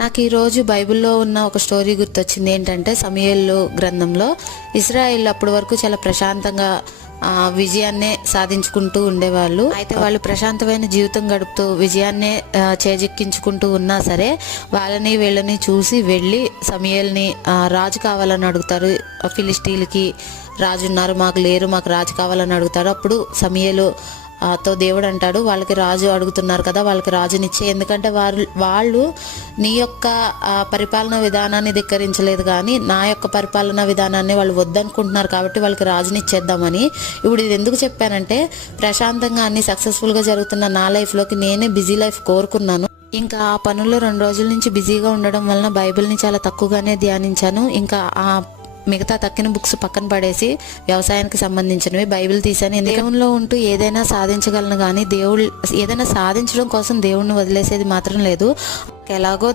నాకు ఈరోజు బైబిల్లో ఉన్న ఒక స్టోరీ గుర్తొచ్చింది. ఏంటంటే సమూయేలు గ్రంథంలో ఇశ్రాయేల్ అప్పటి వరకు చాలా ప్రశాంతంగా విజయాన్నే సాధించుకుంటూ ఉండేవాళ్ళు. అయితే వాళ్ళు ప్రశాంతమైన జీవితం గడుపుతూ విజయాన్నే చేజిక్కించుకుంటూ ఉన్నా సరే వాళ్ళని వీళ్ళని చూసి వెళ్ళి సమూయేలుని రాజు కావాలని అడుగుతారు. ఫిలిస్టీలకి రాజు ఉన్నారు, మాకు లేరు, మాకు రాజు కావాలని అడుగుతారు. అప్పుడు సమూయేలు తో దేవుడు అంటాడు, వాళ్ళకి రాజు అడుగుతున్నారు కదా, వాళ్ళకి రాజునిచ్చే, ఎందుకంటే వాళ్ళు నీ యొక్క పరిపాలనా విధానాన్ని ధిక్కరించలేదు కానీ నా యొక్క పరిపాలనా విధానాన్ని వాళ్ళు వద్దనుకుంటున్నారు కాబట్టి వాళ్ళకి రాజునిచ్చేద్దామని. ఇప్పుడు ఇది ఎందుకు చెప్పానంటే, ప్రశాంతంగా అన్ని సక్సెస్ఫుల్గా జరుగుతున్న నా లైఫ్లోకి నేనే బిజీ లైఫ్ కోరుకున్నాను. ఇంకా ఆ పనుల్లో 2 రోజుల నుంచి బిజీగా ఉండడం వలన బైబిల్ని చాలా తక్కువగానే ధ్యానించాను. ఇంకా ఆ మిగతా తక్కిన బుక్స్ పక్కన పడేసి వ్యవసాయానికి సంబంధించినవి బైబిల్ తీశాను. దేవునిలో ఉంటూ ఏదైనా సాధించగలను కానీ ఏదైనా సాధించడం కోసం దేవుణ్ణి వదిలేసేది మాత్రం లేదు. ఎలాగో